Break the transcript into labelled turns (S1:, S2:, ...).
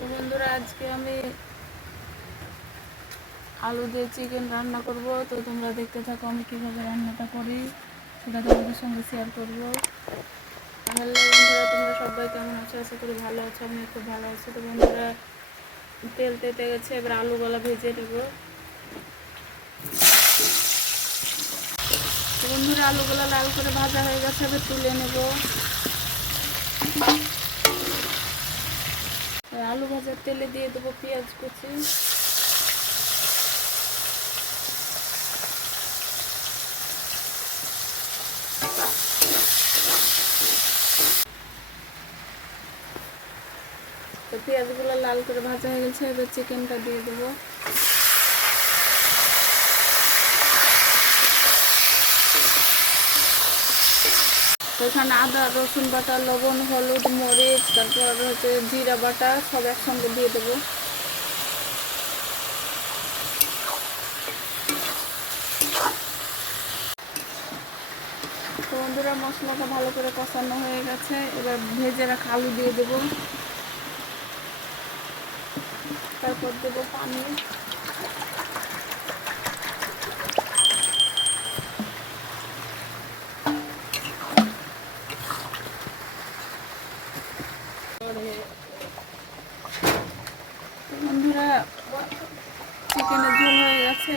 S1: বন্ধুরা, আজকে আমি আলু দিয়ে চিকেন রান্না করব। তো তোমরা দেখতে থাকো আমি কীভাবে রান্নাটা করি, সেটা তোমাদের সঙ্গে শেয়ার করব। হ্যালো বন্ধুরা, তোমরা সবাই কেমন আছো? আশা করি ভালো আছো আমি খুব ভালো আছি। তো বন্ধুরা, তেল তেতে গেছে, এবার আলুগুলা ভেজে নেব। তো বন্ধুরা, আলুগুলো লাল করে ভাজা হয়ে গেছে, এবার তুলে নেব। আলু ভাজার তেলে দিয়ে দেবো পেঁয়াজ কুচি। তো পেঁয়াজগুলো লাল করে ভাজা হয়ে গেছে, এবার চিকেনটা দিয়ে দেবো। এখানে আদা, রসুন বাটা, লবণ, হলুদ, মরিচ, তারপর হচ্ছে জিরা বাটা, সব একসঙ্গে দিয়ে দেবো। বন্ধুরা, মশলাটা ভালো করে কষানো হয়ে গেছে। এবার ভেজে রাখা আলু দিয়ে দেবো। তারপর দেবো পানি তো বন্ধুরা চিকেনের ঝোল হয়ে গেছে